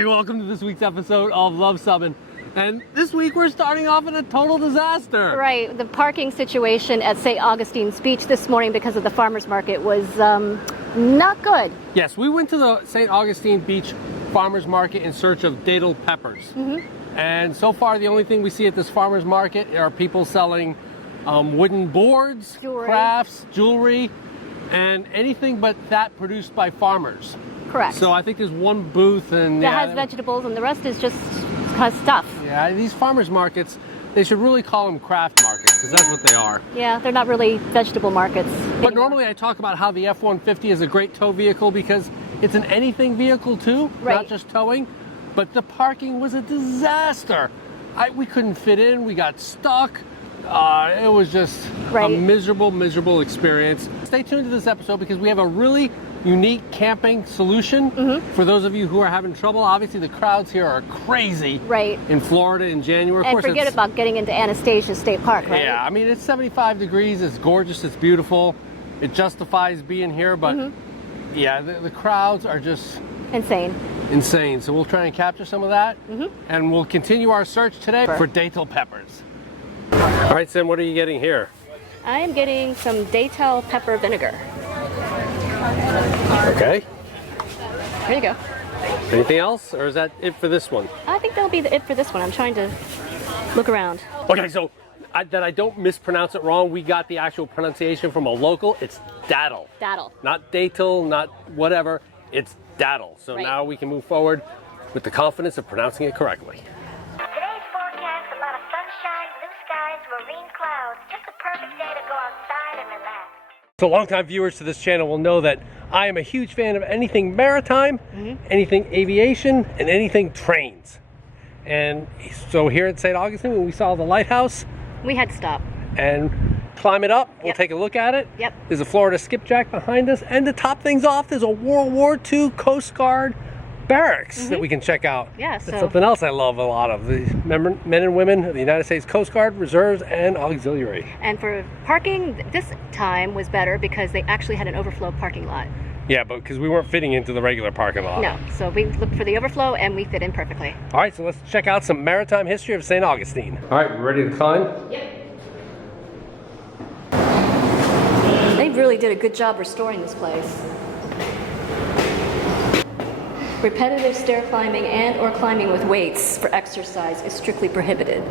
Hey, welcome to this week's episode of Luv Subbin. And this week we're starting off in a total disaster. Right, the parking situation at St. Augustine's Beach this morning because of the farmer's market was not good. Yes, we went to the St. Augustine Beach farmer's market in search of Datil peppers. And so far the only thing we see at this farmer's market are people selling wooden boards, Jewelry. crafts, jewelry, and anything but that produced by farmers. Correct. So I think there's one booth and that has vegetables and the rest is just has stuff. Yeah, these farmers markets, they should really call them craft markets because that's what they are. Yeah, they're not really vegetable markets But normally I talk about how the F-150 is a great tow vehicle because it's an anything vehicle too, Right. not just towing. But the parking was a disaster. We couldn't fit in, we got stuck. It was just a miserable, miserable experience. Stay tuned to this episode because we have a really unique camping solution for those of you who are having trouble. Obviously the crowds here are crazy in Florida in January. And of course, forget about getting into Anastasia State Park, right? Yeah, I mean it's 75 degrees, it's gorgeous, it's beautiful. It justifies being here, but yeah, the crowds are just insane. So we'll try and capture some of that and we'll continue our search today for Datil peppers. All right, Sim, what are you getting here? I am getting some Datil pepper vinegar. Okay. Here you go. Anything else, or is that it for this one? I think that'll be it for this one. I'm trying to look around. Okay, so that I don't mispronounce it wrong, we got the actual pronunciation from a local. It's Datil. Datil. Not Datil, not whatever. It's Datil. So now we can move forward with the confidence of pronouncing it correctly. Today's forecast, a lot of sunshine, blue skies, marine clouds. Just a perfect day to go outside and relax. So longtime viewers to this channel will know that I am a huge fan of anything maritime, anything aviation, and anything trains. And so here at St. Augustine, when we saw the Lighthouse, We had to stop. and climb it up, we'll take a look at it. Yep. There's a Florida skipjack behind us, and to top things off, there's a World War II Coast Guard barracks that we can check out. Yeah, That's so- something else I love a lot of. The men and women of the United States Coast Guard, Reserves, and Auxiliary. And for parking, this time was better because they actually had an overflow parking lot. Yeah, but because we weren't fitting into the regular parking lot. No, so we looked for the overflow and we fit in perfectly. All right, so let's check out some maritime history of St. Augustine. All right, we ready to climb? Yep. They really did a good job restoring this place. Repetitive stair climbing and or climbing with weights for exercise is strictly prohibited.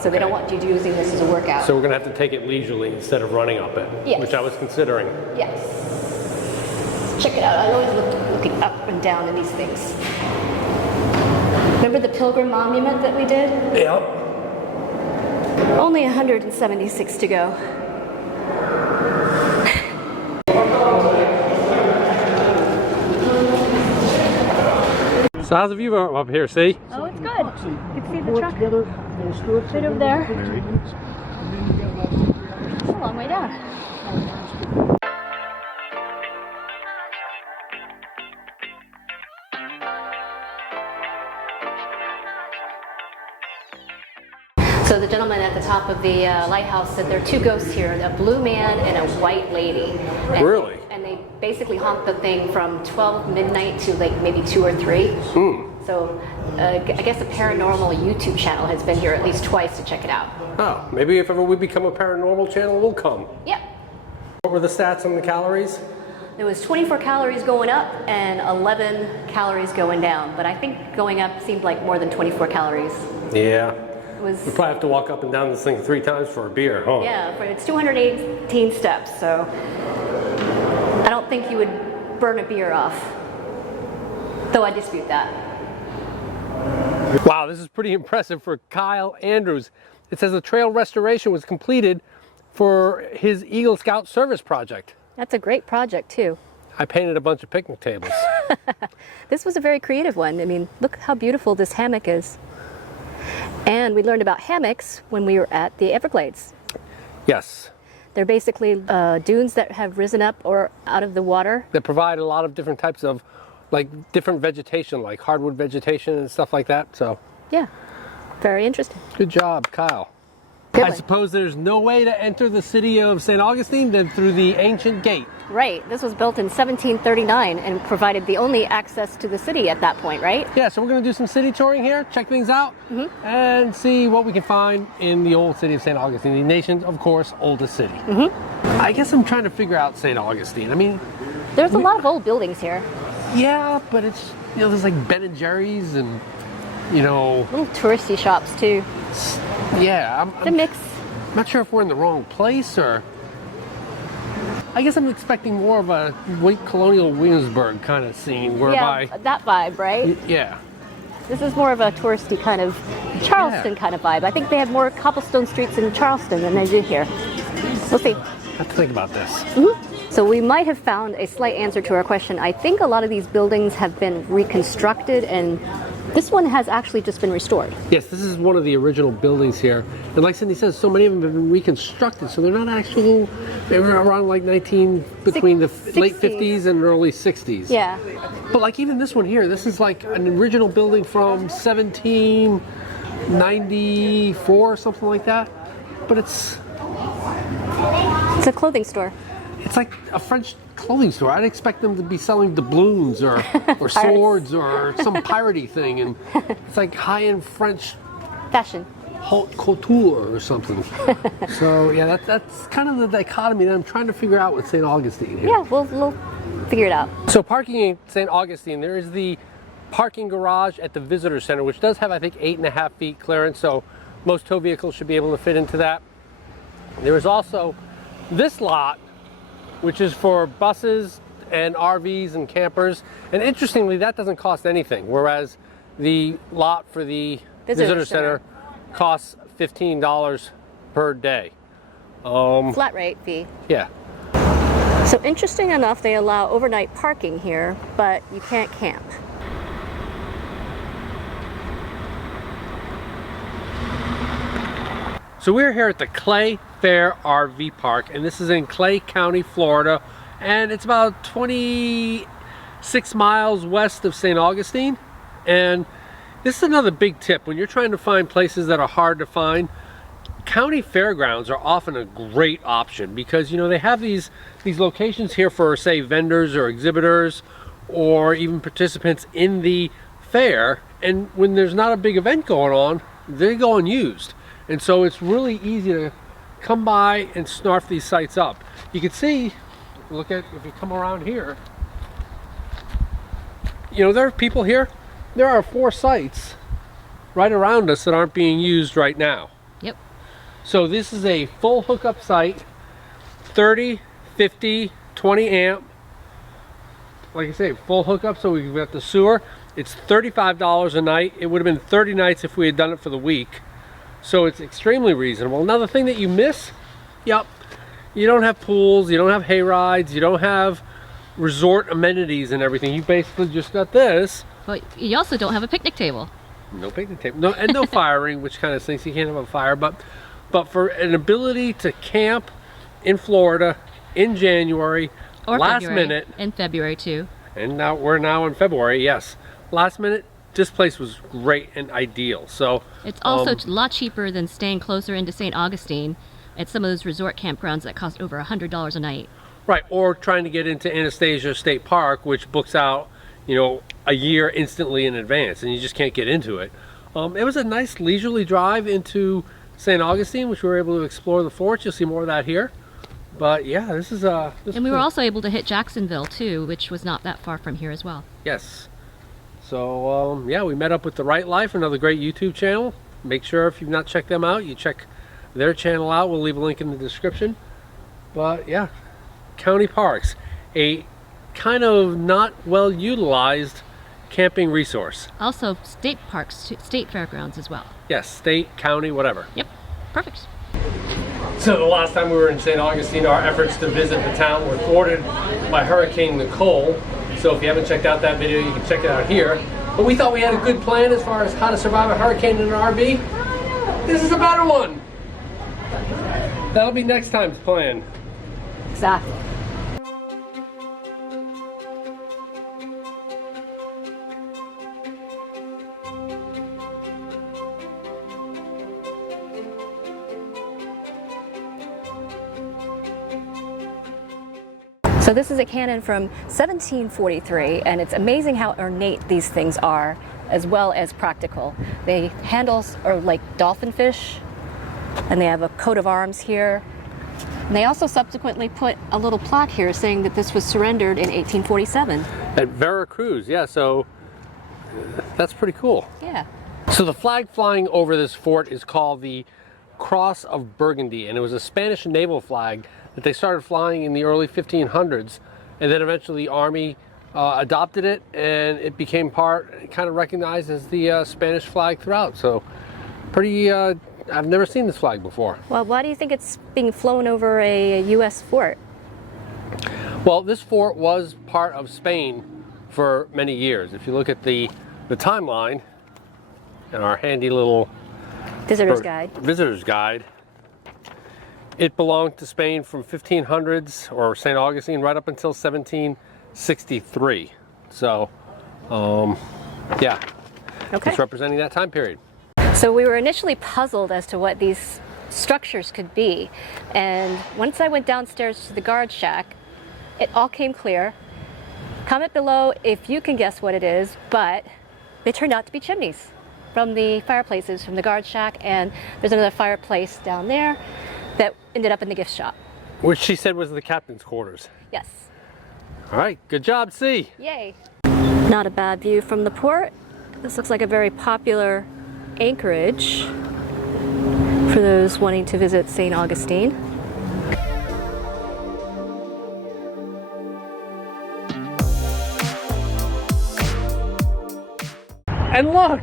So they don't want you using this as a workout. So we're gonna have to take it leisurely instead of running up it, Yes. which I was considering. Yes. Check it out. I always looking up and down in these things. Remember the Pilgrim Monument that we did? Yep. Only 176 to go. So how's the view up here, see? Oh, it's good. You can see the truck right over there. It's a long way down. So the gentleman at the top of the lighthouse said there are two ghosts here, a blue man and a white lady. And Really? And they basically haunt the thing from 12 midnight to like maybe 2 or 3. So I guess a paranormal YouTube channel has been here at least twice to check it out. Oh, maybe if ever we become a paranormal channel, we'll come. Yep. What were the stats on the calories? There was 24 calories going up and 11 calories going down. But I think going up seemed like more than 24 calories. Yeah. It was, We probably have to walk up and down this thing 3 times for a beer, huh? yeah, but it's 218 steps, so I don't think you would burn a beer off. Though I dispute that. Wow, this is pretty impressive for Kyle Andrews. It says the trail restoration was completed for his Eagle Scout service project. That's a great project, too. I painted a bunch of picnic tables. This was a very creative one. I mean, look how beautiful this hammock is. And we learned about hammocks when we were at the Everglades. Yes. They're basically dunes that have risen up or out of the water. That provide a lot of different types of, like, different vegetation, like hardwood vegetation and stuff like that, so. Yeah, very interesting. Good job, Kyle. Good I one. suppose there's no way to enter the city of St. Augustine than through the ancient gate. Right. This was built in 1739 and provided the only access to the city at that point, right? Yeah, so we're going to do some city touring here, check things out, and see what we can find in the old city of St. Augustine, the nation's, of course, oldest city. I guess I'm trying to figure out St. Augustine. I mean, There's a lot of old buildings here. yeah, but it's, there's like Ben and Jerry's and, Little touristy shops too. yeah, It's a mix. I'm not sure if we're in the wrong place or... I guess I'm expecting more of a late colonial Williamsburg kind of scene whereby... Yeah, that vibe, right? Yeah. This is more of a touristy kind of Charleston kind of vibe. I think they have more cobblestone streets in Charleston than they do here. We'll see. I have to think about this. So we might have found a slight answer to our question. I think a lot of these buildings have been reconstructed, and this one has actually just been restored. Yes, this is one of the original buildings here. And like Cindy says, so many of them have been reconstructed, so they're not actual, they were around like between the late 50s and early 60s. Yeah. But like even this one here, this is like an original building from 1794 or something like that. But it's It's a clothing store. It's like a French clothing store. I'd expect them to be selling doubloons or swords or some piratey thing. And it's like high-end French Fashion. haute couture or something. So yeah, that's kind of the dichotomy that I'm trying to figure out with St. Augustine here. Yeah, we'll figure it out. So parking in St. Augustine, there is the parking garage at the visitor center, which does have, I think, 8.5 feet clearance. So most tow vehicles should be able to fit into that. There is also this lot, which is for buses and RVs and campers. And interestingly, that doesn't cost anything, whereas the lot for the visitor center costs $15 per day. Flat rate fee. Yeah. So interesting enough, they allow overnight parking here, but you can't camp. So we're here at the Clay Fair RV Park, and this is in Clay County, Florida, and it's about 26 miles west of St. Augustine. And this is another big tip. When you're trying to find places that are hard to find, county fairgrounds are often a great option because, they have these locations here for, say, vendors or exhibitors or even participants in the fair, and when there's not a big event going on, they go unused. And so it's really easy to come by and snarf these sites up. You can see, if you come around here, there are people here. There are 4 sites right around us that aren't being used right now. Yep. So this is a full hookup site, 30, 50, 20 amp. Like I say, full hookup, so we've got the sewer. It's $35 a night. It would have been 30 nights if we had done it for the week. So it's extremely reasonable. Another thing that you miss, you don't have pools, you don't have hay rides, you don't have resort amenities and everything. You basically just got this. But you also don't have a picnic table. No picnic table, no, and no firing, which kind of stinks. You can't have a fire, but for an ability to camp in Florida in January, Or last February, minute, in February too. and we're now in February. Yes, last minute. This place was great and ideal. So It's also a lot cheaper than staying closer into St. Augustine at some of those resort campgrounds that cost over $100 a night. right, or trying to get into Anastasia State Park, which books out, a year instantly in advance, and you just can't get into it. It was a nice leisurely drive into St. Augustine, which we were able to explore the forts. You'll see more of that here. But yeah, this is And we were also able to hit Jacksonville too, which was not that far from here as well. Yes. So yeah, we met up with The Right Life, another great YouTube channel. Make sure if you've not checked them out, you check their channel out. We'll leave a link in the description. But yeah, county parks, a kind of not well utilized camping resource. Also state parks, state fairgrounds as well. Yes, state, county, whatever. Yep, perfect. So the last time we were in St. Augustine, our efforts to visit the town were thwarted by Hurricane Nicole. So if you haven't checked out that video, you can check it out here. But we thought we had a good plan as far as how to survive a hurricane in an RV. This is a better one. That'll be next time's plan. Exactly. So this is a cannon from 1743, and it's amazing how ornate these things are, as well as practical. The handles are like dolphin fish, and they have a coat of arms here. And they also subsequently put a little plaque here saying that this was surrendered in 1847. At Veracruz, yeah, so that's pretty cool. Yeah. So the flag flying over this fort is called the Cross of Burgundy, and it was a Spanish naval flag that they started flying in the early 1500s, and then eventually the Army adopted it, and it became kind of recognized as the Spanish flag throughout. So pretty, I've never seen this flag before. Well, why do you think it's being flown over a U.S. fort? Well, this fort was part of Spain for many years. If you look at the timeline in our handy little visitor's guide, it belonged to Spain from 1500s or St. Augustine right up until 1763. So, yeah, okay. It's representing that time period. So we were initially puzzled as to what these structures could be, and once I went downstairs to the guard shack, it all came clear. Comment below if you can guess what it is, but they turned out to be chimneys from the fireplaces from the guard shack, and there's another fireplace down there that ended up in the gift shop. Which she said was the captain's quarters. Yes. All right, good job, C. Yay. Not a bad view from the port. This looks like a very popular anchorage for those wanting to visit St. Augustine. And look,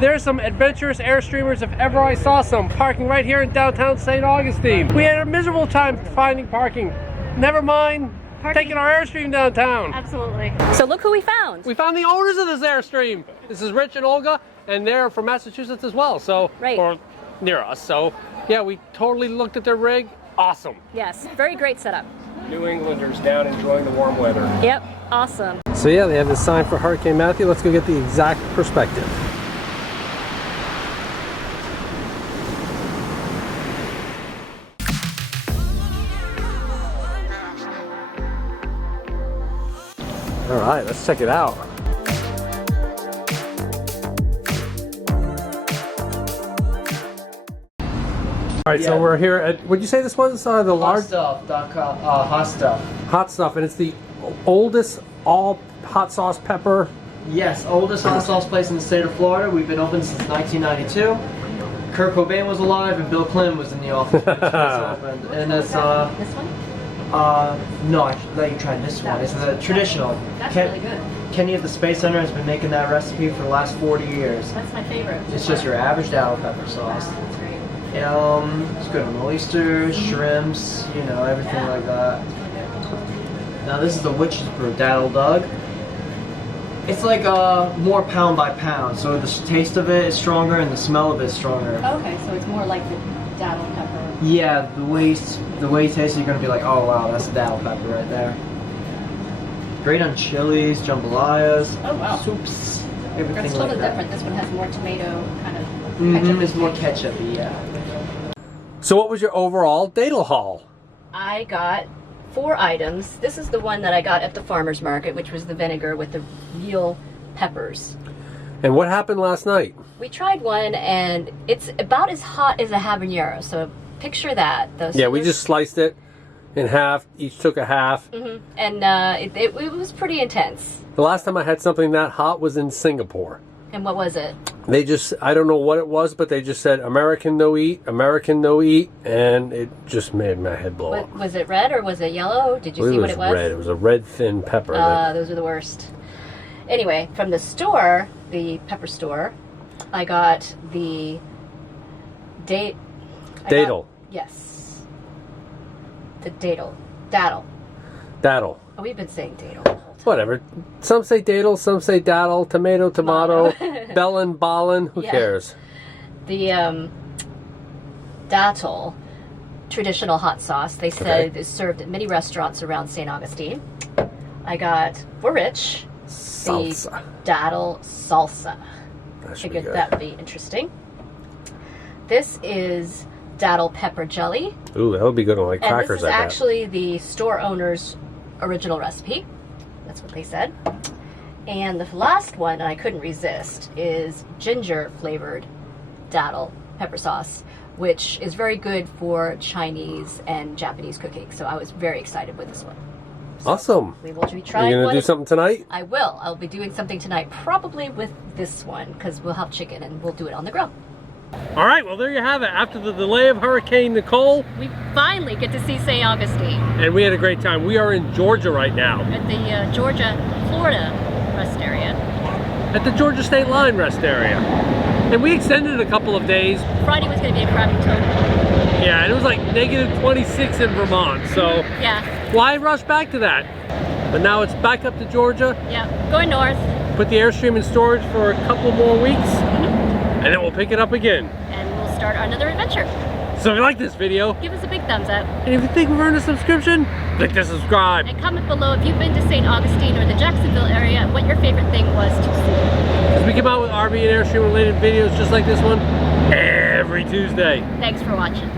there's some adventurous Airstreamers if ever I saw some, parking right here in downtown St. Augustine. We had a miserable time finding parking. Never mind taking our Airstream downtown. Absolutely. So look who we found. We found the owners of this Airstream. This is Rich and Olga, and they're from Massachusetts as well, so, right. Or near us. So, yeah, we totally looked at their rig. Awesome. Yes, very great setup. New Englanders down enjoying the warm weather. Yep, awesome. So yeah, they have this sign for Hurricane Matthew. Let's go get the exact perspective. All right, let's check it out. All right, so we're here at, would you say this was the large? Hot stuff. Hot stuff, and it's the oldest all hot sauce pepper. Yes, oldest hot sauce place in the state of Florida. We've been open since 1992. Kurt Cobain was alive and Bill Clinton was in the office when this place opened. And it's This one? no, I should let you try this one. It's the traditional. That's really good. Kenny at the Space Center has been making that recipe for the last 40 years. That's my favorite. It's just your average Datil pepper sauce. That's great. It's good on oysters, shrimps, you know, everything like that. Now this is the Witch's Brew Datil Doug. It's like more pound by pound, so the taste of it is stronger and the smell of it is stronger. Okay, so it's more like the Datil pepper. Yeah, the way you taste it, you're gonna be like, oh wow, that's Datil pepper right there. Great on chilies, jambalayas, Oh wow. soups, It's everything totally like that. different. This one has more tomato kind of Mm-hmm, it's more ketchup-y, yeah. So what was your overall Datil haul? I got 4 items. This is the one that I got at the farmer's market, which was the vinegar with the real peppers. And what happened last night? We tried one, and it's about as hot as a habanero. So picture that. Yeah, we just sliced it in half. Each took a half. And it was pretty intense. The last time I had something that hot was in Singapore. And what was it? They just, I don't know what it was, but they just said, American no eat, and it just made my head blow up. Was it red or was it yellow? Did you see what it was? Red. It was a red thin pepper. Those are the worst. Anyway, from the store, the pepper store, I got the Datil. Yes. The Datil. Datil. Oh, we've been saying Datil. Whatever. Some say Datil, some say Datil, tomato, bellin, ballin, who cares? The Datil traditional hot sauce, they said is served at many restaurants around St. Augustine. I got, for Rich, salsa. The Datil salsa. That should be Figured good. that would be interesting. This is Datil pepper jelly. Ooh, that would be good on like And crackers this is like actually the store owner's original recipe. That's what they said. And the last one, and I couldn't resist, is ginger flavored datil pepper sauce, which is very good for Chinese and Japanese cooking. So I was very excited with this one. So awesome. We will be trying. Are you going to do something tonight? I will. I'll be doing something tonight, probably with this one, because we'll have chicken and we'll do it on the grill. All right, well, there you have it. After the delay of Hurricane Nicole, We finally get to see St. Augustine and we had a great time. We are in Georgia right now. at the Georgia-Florida rest area. At the Georgia State Line rest area. And we extended a couple of days. Friday was going to be a crappy total. Yeah, and it was like negative 26 in Vermont, so Yeah, why rush back to that? But now it's back up to Georgia. yeah. Going north, Put the Airstream in storage for a couple more weeks, and then we'll pick it up again. and we'll start another adventure. So if you like this video, Give us a big thumbs up. and if you think we've earned a subscription, click the subscribe. And comment below if you've been to St. Augustine or the Jacksonville area, what your favorite thing was to see. Because we come out with RV and Airstream related videos just like this one every Tuesday. Thanks for watching.